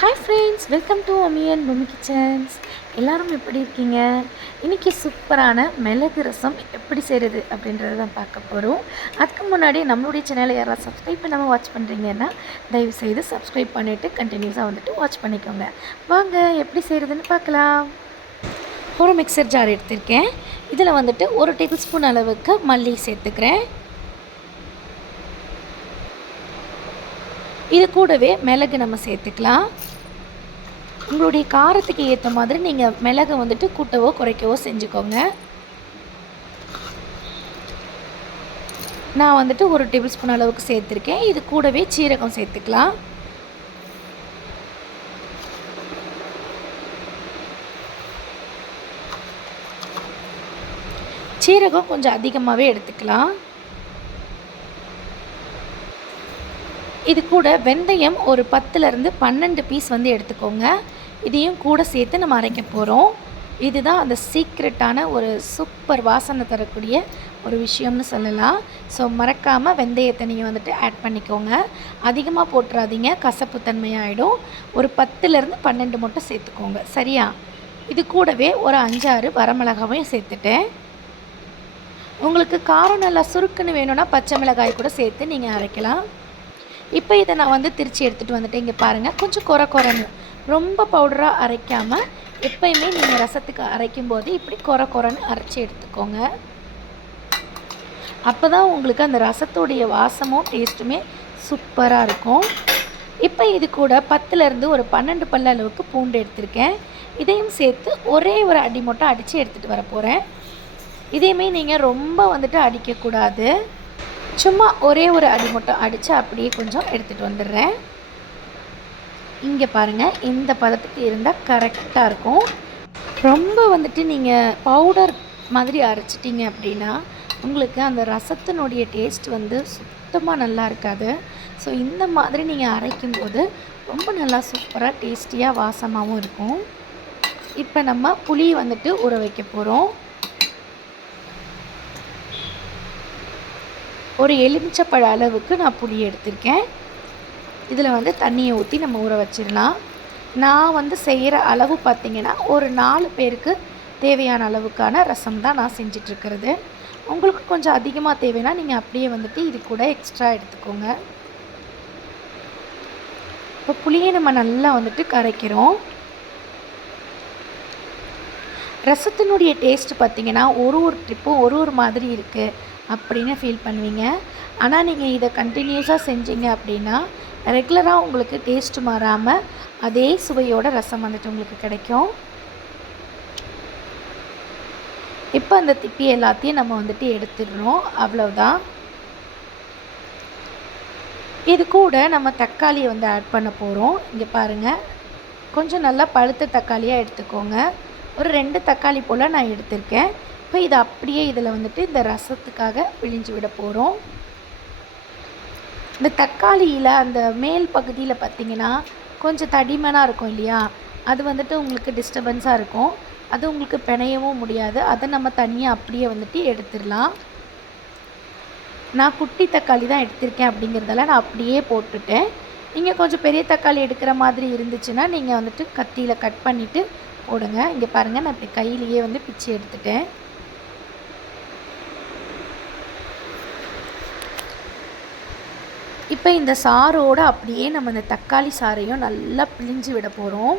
Hi friends welcome to அமியன் Bhoomi kitchens எல்லோரும் எப்படி இருக்கீங்க? இன்றைக்கி சூப்பரான மிளகு ரசம் எப்படி செய்கிறது அப்படின்றத தான் பார்க்க போகிறோம் அதுக்கு முன்னாடி நம்மளுடைய சேனலை யாராவது சப்ஸ்கிரைப் பண்ணாமல் வாட்ச் பண்ணுறீங்கன்னா தயவு செய்து சப்ஸ்கிரைப் பண்ணிவிட்டு கண்டினியூஸாக வந்துட்டு வாட்ச் பண்ணிக்கோங்க. வாங்க எப்படி செய்கிறதுன்னு பார்க்கலாம். ஒரு மிக்சர் ஜார் எடுத்திருக்கேன். இதில் வந்துட்டு ஒரு டேபிள் ஸ்பூன் அளவுக்கு மல்லி சேர்த்துக்கிறேன். இது கூடவே மிளகு நம்ம சேர்த்துக்கலாம். உங்களுடைய காரத்துக்கு ஏற்ற மாதிரி நீங்கள் மிளகு வந்துட்டு கூட்டவோ குறைக்கவோ செஞ்சுக்கோங்க. நான் வந்துட்டு ஒரு டேபிள் ஸ்பூன் அளவுக்கு சேர்த்துருக்கேன். இது கூடவே சீரகம் சேர்த்துக்கலாம். சீரகம் கொஞ்சம் அதிகமாகவே எடுத்துக்கலாம். இது கூட வெந்தயம் ஒரு பத்துலேருந்து பன்னெண்டு பீஸ் வந்து எடுத்துக்கோங்க. இதையும் கூட சேர்த்து நம்ம அரைக்க போகிறோம் இதுதான் அந்த சீக்ரெட்டான ஒரு சூப்பர் வாசனை தரக்கூடிய ஒரு விஷயம்னு சொல்லலாம். ஸோ மறக்காமல் வெந்தயத்தை நீங்கள் வந்துட்டு ஆட் பண்ணிக்கோங்க. அதிகமாக போட்டுறாதீங்க கசப்பு தன்மையாகிடும் ஒரு பத்துலேருந்து பன்னெண்டு மட்டும் சேர்த்துக்கோங்க. சரியா? இது கூடவே ஒரு அஞ்சாறு வரமிளகாவையும் சேர்த்துட்டேன். உங்களுக்கு காரம் நல்லா சுருக்குன்னு வேணும்னா பச்சை மிளகாய் கூட சேர்த்து நீங்கள் அரைக்கலாம். இப்போ இதை நான் வந்து திருச்சி எடுத்துகிட்டு வந்துட்டு இங்கே பாருங்கள் கொஞ்சம் குறை குறைன்னு ரொம்ப பவுடராக அரைக்காமல் எப்பயுமே நீங்கள் ரசத்துக்கு அரைக்கும் போது இப்படி குறை குறைன்னு அரைச்சி எடுத்துக்கோங்க. அப்போ தான் உங்களுக்கு அந்த ரசத்துடைய வாசமும் டேஸ்ட்டுமே சூப்பராக இருக்கும். இப்போ இது கூட பத்துலேருந்து ஒரு பன்னெண்டு பல்ல அளவுக்கு பூண்டு எடுத்திருக்கேன். இதையும் சேர்த்து ஒரே ஒரு அடி மட்டும் அடித்து எடுத்துகிட்டு வர போகிறேன் இதையுமே நீங்கள் ரொம்ப வந்துட்டு அடிக்கக்கூடாது. சும்மா ஒரே ஒரு அடி மட்டும் அடித்து அப்படியே கொஞ்சம் எடுத்துகிட்டு வந்துடுறேன். இங்கே பாருங்கள் இந்த பதத்துக்கு இருந்தால் கரெக்டாக இருக்கும். ரொம்ப வந்துட்டு நீங்கள் பவுடர் மாதிரி அரைச்சிட்டிங்க அப்படின்னா உங்களுக்கு அந்த ரசத்தினுடைய டேஸ்ட் வந்து சுத்தமாக நல்லா இருக்காது. ஸோ இந்த மாதிரி நீங்கள் அரைக்கும்போது ரொம்ப நல்லா சூப்பராக டேஸ்டியாக வாசமாகவும் இருக்கும். இப்போ நம்ம புளி வந்துட்டு ஊற வைக்க போகிறோம் ஒரு எலுமிச்சப்பழ அளவுக்கு நான் புளி எடுத்திருக்கேன். இதில் வந்து தண்ணியை ஊற்றி நம்ம ஊற வச்சிடலாம். நான் வந்து செய்கிற அளவு பார்த்திங்கன்னா ஒரு நாலு பேருக்கு தேவையான அளவுக்கான ரசம் தான் நான் செஞ்சிட்ருக்கிறது. உங்களுக்கு கொஞ்சம் அதிகமாக தேவைன்னா நீங்கள் அப்படியே வந்துட்டு இது கூட எக்ஸ்ட்ரா எடுத்துக்கோங்க. இப்போ புளியை நம்ம நல்லா வந்துட்டு கரைக்கிறோம். ரசத்தினுடைய டேஸ்ட் பார்த்திங்கன்னா ஒரு ஒரு ட்ரிப்பும் ஒரு ஒரு மாதிரி இருக்குது அப்படின்னு ஃபீல் பண்ணுவீங்க. ஆனால் நீங்கள் இதை கண்டினியூஸாக செஞ்சீங்க அப்படின்னா ரெகுலராக உங்களுக்கு டேஸ்ட் மாறாமல் அதே சுவையோட ரசம் வந்துட்டு உங்களுக்கு கிடைக்கும். இப்போ அந்த திப்பி எல்லாத்தையும் நம்ம வந்துட்டு எடுத்துடுறோம். அவ்வளோதான் இது கூட நம்ம தக்காளியை வந்து ஆட் பண்ண போகிறோம் இங்கே பாருங்கள் கொஞ்சம் நல்லா பழுத்த தக்காளியாக எடுத்துக்கோங்க. ஒரு ரெண்டு தக்காளி போல் நான் எடுத்திருக்கேன். இப்போ இதை அப்படியே இதில் வந்துட்டு இந்த ரசத்துக்காக பிழிஞ்சு விட போகிறோம் இந்த தக்காளியில் அந்த மேல் பகுதியில் பார்த்திங்கன்னா கொஞ்சம் தடிமனாக இருக்கும் இல்லையா? அது வந்துட்டு உங்களுக்கு டிஸ்டர்பன்ஸாக இருக்கும். அது உங்களுக்கு பிணையவும் முடியாது. அதை நம்ம தனியாக அப்படியே வந்துட்டு எடுத்துடலாம். நான் குட்டி தக்காளி தான் எடுத்திருக்கேன் அப்படிங்கிறதால நான் அப்படியே போட்டுட்டேன். நீங்கள் கொஞ்சம் பெரிய தக்காளி எடுக்கிற மாதிரி இருந்துச்சுன்னா நீங்கள் வந்துட்டு கத்தியில் கட் பண்ணிவிட்டு போடுங்க. இங்கே பாருங்கள் நான் இப்படி கையிலேயே வந்து பிச்சு எடுத்துட்டேன். இப்போ இந்த சாரோடு அப்படியே நம்ம இந்த தக்காளி சாறையும் நல்லா பிழிஞ்சு விட போகிறோம்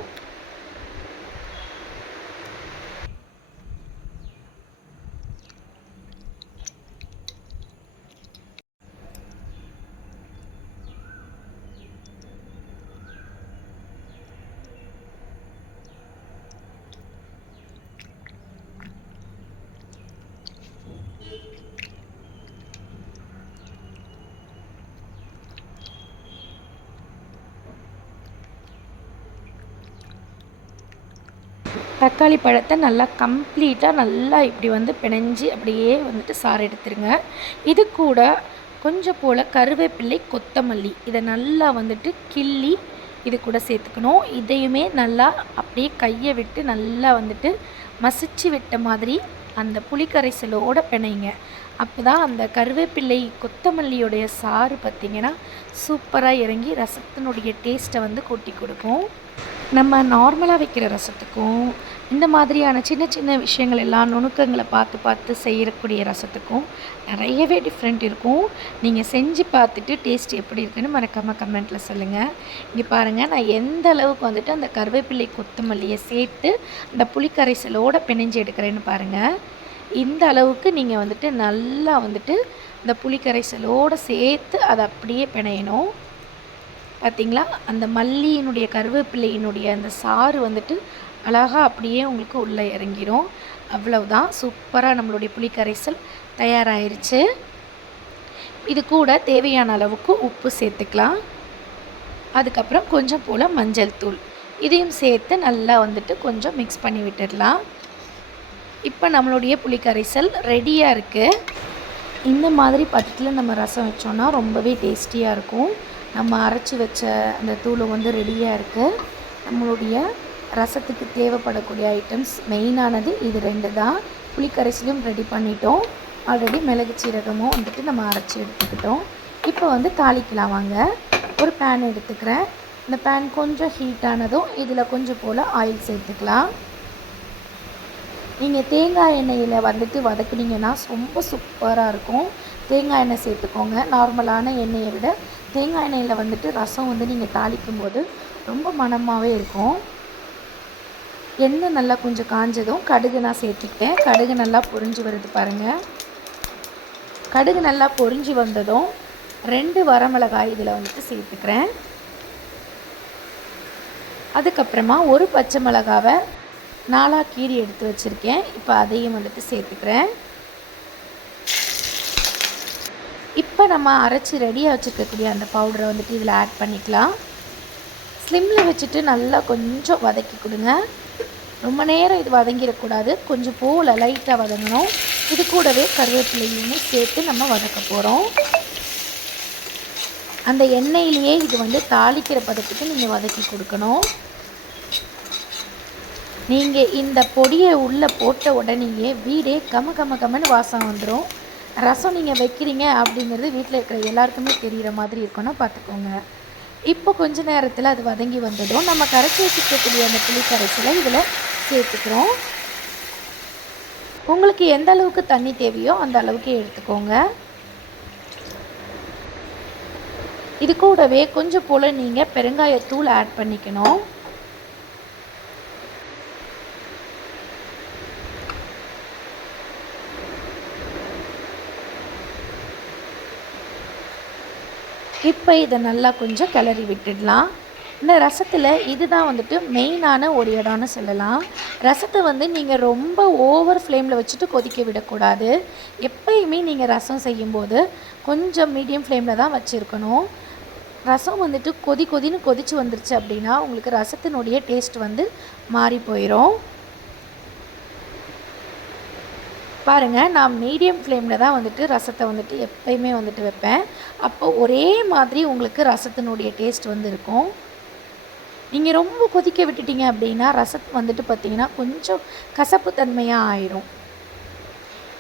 தக்காளி பழத்தை நல்லா கம்ப்ளீட்டாக நல்லா இப்படி வந்து பிணைஞ்சி அப்படியே வந்துட்டு சாறு எடுத்துருங்க. இது கூட கொஞ்சம் போல் கருவேப்பிள்ளை கொத்தமல்லி இதை நல்லா வந்துட்டு கிள்ளி இது கூட சேர்த்துக்கணும். இதையுமே நல்லா அப்படியே கையை விட்டு நல்லா வந்துட்டு மசிச்சு விட்ட மாதிரி அந்த புளிக்கரைசலோடு பிணைங்க. அப்போ தான் அந்த கருவேப்பிள்ளை கொத்தமல்லியோடைய சாறு பார்த்திங்கன்னா சூப்பராக இறங்கி ரசத்தினுடைய டேஸ்ட்டை வந்து கூட்டி கொடுக்கும். நம்ம நார்மலாக வைக்கிற ரசத்துக்கும் இந்த மாதிரியான சின்ன சின்ன விஷயங்கள் எல்லாம் நுணுக்கங்களை பார்த்து பார்த்து செய்யக்கூடிய ரசத்துக்கும் நிறையவே டிஃப்ரெண்ட் இருக்கும். நீங்கள் செஞ்சு பார்த்துட்டு டேஸ்ட் எப்படி இருக்குன்னு மறக்காமல் கமெண்ட்டில் சொல்லுங்கள் இங்கே பாருங்கள் நான் எந்த அளவுக்கு வந்துட்டு அந்த கருவேப்பிள்ளை கொத்தமல்லியை சேர்த்து அந்த புளிக்கரைசலோடு பிணைஞ்சு எடுக்கிறேன்னு பாருங்கள் இந்த அளவுக்கு நீங்கள் வந்துட்டு நல்லா வந்துட்டு இந்த புளிக்கரைசலோடு சேர்த்து அதை அப்படியே பிணையணும். பார்த்திங்களா அந்த மல்லியினுடைய கருவேப்பிள்ளையினுடைய அந்த சாறு வந்துட்டு அழகாக அப்படியே உங்களுக்கு உள்ளே இறங்கிடும் அவ்வளவுதான். சூப்பராக நம்மளுடைய புளிக்கரைசல் தயாராகிருச்சு இது கூட தேவையான அளவுக்கு உப்பு சேர்த்துக்கலாம். அதுக்கப்புறம் கொஞ்சம் போல் மஞ்சள் தூள். இதையும் சேர்த்து நல்லா வந்துட்டு கொஞ்சம் மிக்ஸ் பண்ணி விட்டுடலாம். இப்போ நம்மளுடைய புளிக்கரைசல் ரெடியாக இருக்குது இந்த மாதிரி பதத்தில் நம்ம ரசம் வச்சோன்னா ரொம்பவே டேஸ்டியாக இருக்கும். நம்ம அரைச்சி வச்ச அந்த தூளை வந்து ரெடியாக இருக்குது நம்மளுடைய ரசத்துக்கு தேவைப்படக்கூடிய ஐட்டம்ஸ் மெயினானது இது ரெண்டு தான். புளிக்கரைசலையும் ரெடி பண்ணிட்டோம். ஆல்ரெடி மிளகு சீரகமும் வந்துட்டு நம்ம அரைச்சி எடுத்துக்கிட்டோம். இப்போ வந்து தாளிக்கலாம் வாங்க. ஒரு பேன் எடுத்துக்கிறேன். இந்த பேன் கொஞ்சம் ஹீட் ஆனதும் இதில் கொஞ்சம் போல் ஆயில் சேர்த்துக்கலாம். நீங்கள் தேங்காய் எண்ணெயில் வந்துட்டு வதக்குனீங்கன்னா ரொம்ப சூப்பராக இருக்கும். தேங்காய் எண்ணெய் சேர்த்துக்கோங்க. நார்மலான எண்ணெயை விட தேங்காய் எண்ணெயில் வந்துட்டு ரசம் வந்து நீங்கள் தாளிக்கும் போது ரொம்ப மணமாகவே இருக்கும். எண்ணெய் நல்லா கொஞ்சம் காஞ்சதும் கடுகு நான் சேர்த்துக்கிட்டேன். கடுகு நல்லா பொரிஞ்சு வருது பாருங்கள் கடுகு நல்லா பொரிஞ்சு வந்ததும் ரெண்டு வரமிளகாய் இதில் வந்துட்டு சேர்த்துக்கிறேன். அதுக்கப்புறமா ஒரு பச்சை மிளகாவை நாலாக கீரி எடுத்து வச்சுருக்கேன். இப்போ அதையும் வந்துட்டு சேர்த்துக்கிறேன். இப்போ நம்ம அரைச்சி ரெடியாக வச்சுருக்கக்கூடிய அந்த பவுடரை வந்துட்டு இதில் ஆட் பண்ணிக்கலாம். ஸ்லிம்மில் வச்சுட்டு நல்லா கொஞ்சம் வதக்கி கொடுங்க. ரொம்ப நேரம் இது வதங்கிடக்கூடாது கொஞ்சம் பூவில் லைட்டாக வதங்கணும். இது கூடவே கருவேப்பிலையும் சேர்த்து நம்ம வதக்க போகிறோம் அந்த எண்ணெயிலேயே இது வந்து தாளிக்கிற பதத்துக்கு நீங்கள் வதக்கி கொடுக்கணும். நீங்கள் இந்த பொடியை உள்ளே போட்ட உடனேயே வீடே கம கம கமன்னு வாசம் வந்துடும் ரசம் நீங்கள் வைக்கிறீங்க அப்படிங்கிறது வீட்டில் இருக்கிற எல்லாருக்குமே தெரிகிற மாதிரி இருக்குன்னா பார்த்துக்கோங்க இப்போ கொஞ்ச நேரத்தில் அது வதங்கி வந்ததும் நம்ம கரைச்சி வச்சுக்கக்கூடிய அந்த புளி கரைசலை இதில் சேர்த்துக்கிறோம். உங்களுக்கு எந்த அளவுக்கு தண்ணி தேவையோ அந்த அளவுக்கு எடுத்துக்கோங்க. இது கூடவே கொஞ்சம் போல் நீங்கள் பெருங்காயத்தூள் ஆட் பண்ணிக்கணும். இப்போ இதை நல்லா கொஞ்சம் கிளறி விட்டுடலாம். இந்த ரசத்தில் இதுதான் வந்துட்டு மெயினான ஒரு இடம்னு சொல்லலாம். ரசத்தை வந்து நீங்கள் ரொம்ப ஓவர் ஃப்ளேமில் வச்சுட்டு கொதிக்க விடக்கூடாது. எப்பயுமே நீங்கள் ரசம் செய்யும்போது கொஞ்சம் மீடியம் ஃப்ளேமில் தான் வச்சுருக்கணும். ரசம் வந்துட்டு கொதி கொதின்னு கொதிச்சு வந்துருச்சு அப்படின்னா உங்களுக்கு ரசத்தினுடைய டேஸ்ட் வந்து மாறி போயிடும் பாருங்கள் நான் மீடியம் ஃப்ளேமில் தான் வந்துட்டு ரசத்தை வந்துட்டு எப்பயுமே வந்துட்டு வைப்பேன். அப்போ ஒரே மாதிரி உங்களுக்கு ரசத்தினுடைய டேஸ்ட் வந்து இருக்கும் நீங்கள் ரொம்ப கொதிக்க விட்டுட்டீங்க அப்படின்னா ரசம் வந்துட்டு பார்த்திங்கன்னா கொஞ்சம் கசப்பு தன்மையாக ஆயிரும்.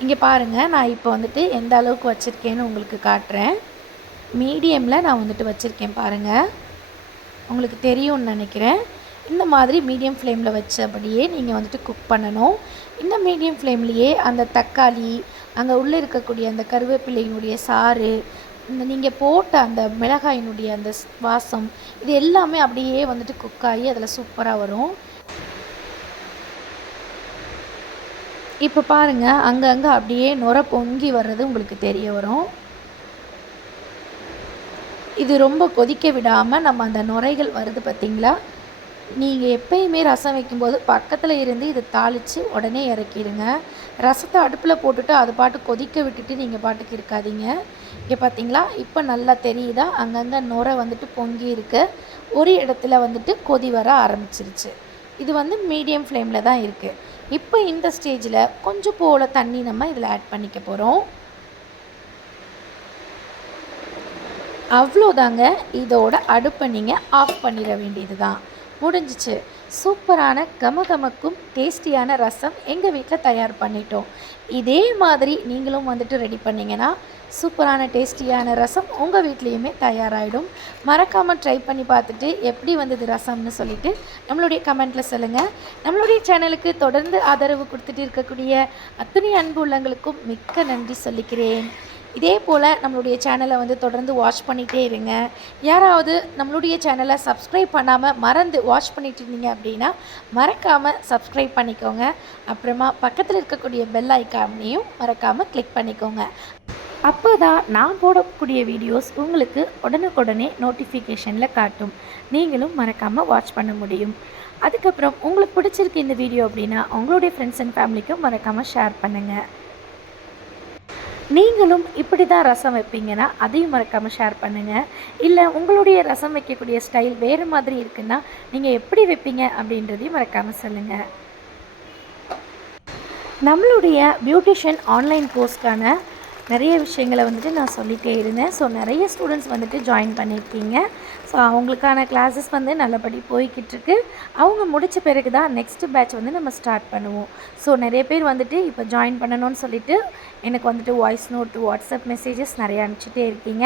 இங்கே பாருங்கள் நான் இப்போ வந்துட்டு எந்த அளவுக்கு வச்சுருக்கேன்னு உங்களுக்கு காட்டுறேன். மீடியமில் நான் வந்துட்டு வச்சுருக்கேன் பாருங்கள் உங்களுக்கு தெரியும்னு நினைக்கிறேன். இந்த மாதிரி மீடியம் ஃப்ளேமில் வச்சபடியே நீங்கள் வந்துட்டு குக் பண்ணணும். இந்த மீடியம் ஃப்ளேம்லேயே அந்த தக்காளி அங்கே உள்ளே இருக்கக்கூடிய அந்த கருவேப்பிலையினுடைய சாறு இந்த நீங்கள் போட்ட அந்த மிளகாயினுடைய அந்த வாசம் இது எல்லாமே அப்படியே வந்துட்டு குக் ஆகி அதில் சூப்பராக வரும். இப்போ பாருங்கள் அங்கங்கே அப்படியே நுர பொங்கி வர்றது உங்களுக்கு தெரிய வரும். இது ரொம்ப கொதிக்க விடாமல் நம்ம அந்த நுரைகள் வருது பார்த்திங்களா நீங்கள் எப்பயுமே ரசம் வைக்கும்போது பக்கத்தில் இருந்து இதை தாளித்து உடனே இறக்கிடுங்க. ரசத்தை அடுப்பில் போட்டுட்டு அது பாட்டு கொதிக்க விட்டுட்டு நீங்கள் பாட்டுக்கு இருக்காதீங்க. இங்கே பார்த்தீங்களா இப்போ நல்லா தெரியுதா? அங்கங்கே நுரை வந்துட்டு பொங்கி இருக்கு. ஒரு இடத்துல வந்துட்டு கொதி வர ஆரம்பிச்சிருச்சு. இது வந்து மீடியம் ஃப்ளேமில் தான் இருக்குது இப்போ இந்த ஸ்டேஜில் கொஞ்சம் போல் தண்ணி நம்ம இதில் ஆட் பண்ணிக்க போகிறோம் அவ்வளோதாங்க. இதோட அடுப்பை நீங்கள் ஆஃப் பண்ணிட வேண்டியது தான் முடிஞ்சிச்சு. சூப்பரான கமகமக்கும் டேஸ்டியான ரசம் எங்கள் வீட்டில் தயார் பண்ணிட்டோம். இதே மாதிரி நீங்களும் வந்துட்டு ரெடி பண்ணிங்கன்னா சூப்பரான டேஸ்டியான ரசம் உங்கள் வீட்லேயுமே தயாராகிடும் மறக்காமல் ட்ரை பண்ணி பார்த்துட்டு எப்படி வந்தது ரசம்னு சொல்லிட்டு நம்மளுடைய கமெண்ட்டில் சொல்லுங்கள் நம்மளுடைய சேனலுக்கு தொடர்ந்து ஆதரவு கொடுத்துட்டு இருக்கக்கூடிய அத்துணை அன்பு உள்ளங்களுக்கும் மிக்க நன்றி சொல்லிக்கிறேன். இதே போல் நம்மளுடைய சேனலை வந்து தொடர்ந்து வாட்ச் பண்ணிகிட்டே இருங்க. யாராவது நம்மளுடைய சேனலை சப்ஸ்கிரைப் பண்ணாமல் மறந்து வாட்ச் பண்ணிட்டு இருந்தீங்க அப்படின்னா மறக்காமல் சப்ஸ்கிரைப் பண்ணிக்கோங்க. அப்புறமா பக்கத்தில் இருக்கக்கூடிய பெல் ஐக்கானையும் மறக்காமல் கிளிக் பண்ணிக்கோங்க. அப்போ தான் நான் போடக்கூடிய வீடியோஸ் உங்களுக்கு உடனுக்குடனே நோட்டிஃபிகேஷனில் காட்டும். நீங்களும் மறக்காமல் வாட்ச் பண்ண முடியும். அதுக்கப்புறம் உங்களுக்கு பிடிச்சிருக்கு இந்த வீடியோ அப்படின்னா உங்களுடைய ஃப்ரெண்ட்ஸ் அண்ட் ஃபேமிலிக்கும் மறக்காமல் ஷேர் பண்ணுங்கள் நீங்களும் இப்படி தான் ரசம் வைப்பீங்கன்னா அதையும் மறக்காமல் ஷேர் பண்ணுங்கள் இல்லை உங்களுடைய ரசம் வைக்கக்கூடிய ஸ்டைல் வேறு மாதிரி இருக்குன்னா நீங்கள் எப்படி வைப்பீங்க அப்படின்றதையும் மறக்காமல் சொல்லுங்கள் நம்மளுடைய பியூட்டிஷியன் ஆன்லைன் கோர்ஸ்க்கான நிறைய விஷயங்களை வந்துட்டு நான் சொல்லிகிட்டே இருந்தேன். ஸோ நிறைய ஸ்டூடெண்ட்ஸ் வந்துட்டு ஜாயின் பண்ணியிருக்கீங்க. ஸோ அவங்களுக்கான கிளாஸஸ் வந்து நல்லபடி போய்கிட்டுருக்கு. அவங்க முடித்த பிறகு தான் நெக்ஸ்ட் பேட்ச் வந்து நம்ம ஸ்டார்ட் பண்ணுவோம். ஸோ நிறைய பேர் வந்துட்டு இப்போ ஜாயின் பண்ணணும்னு சொல்லிட்டு எனக்கு வந்துட்டு வாய்ஸ் நோட் வாட்ஸ்அப் மெசேஜஸ் நிறைய அனுப்பிச்சிட்டே இருக்கீங்க.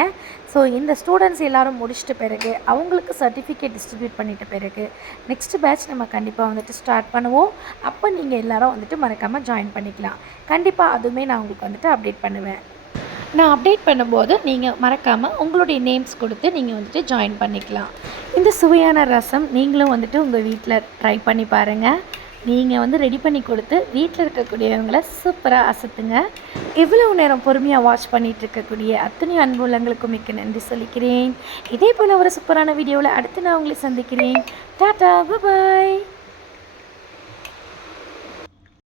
ஸோ இந்த ஸ்டூடெண்ட்ஸ் எல்லோரும் முடிச்சிட்ட பிறகு அவங்களுக்கு சர்டிஃபிகேட் டிஸ்ட்ரிபியூட் பண்ணிட்ட பிறகு நெக்ஸ்ட் பேட்ச் நம்ம கண்டிப்பாக வந்துட்டு ஸ்டார்ட் பண்ணுவோம். அப்போ நீங்கள் எல்லோரும் வந்துட்டு மறக்காமல் ஜாயின் பண்ணிக்கலாம். கண்டிப்பாக அதுவுமே நான் உங்களுக்கு வந்துட்டு அப்டேட் பண்ணுவேன். நான் அப்டேட் பண்ணும்போது நீங்கள் மறக்காமல் உங்களுடைய நேம்ஸ் கொடுத்து நீங்கள் வந்துட்டு ஜாயின் பண்ணிக்கலாம். இந்த சுவையான ரசம் நீங்களும் வந்துட்டு உங்கள் வீட்டில் ட்ரை பண்ணி பாருங்கள் நீங்கள் வந்து ரெடி பண்ணி கொடுத்து வீட்டில் இருக்கக்கூடியவங்கள சூப்பராக அசத்துங்க. இவ்வளவு நேரம் பொறுமையாக வாட்ச் பண்ணிகிட்டு இருக்கக்கூடிய அத்தனை அன்புள்ளங்களுக்கும் மிக்க நன்றி சொல்லிக்கிறேன். இதே போல் ஒரு சூப்பரான வீடியோவில் அடுத்து நான் உங்களை சந்திக்கிறேன். டாட்டா பாய்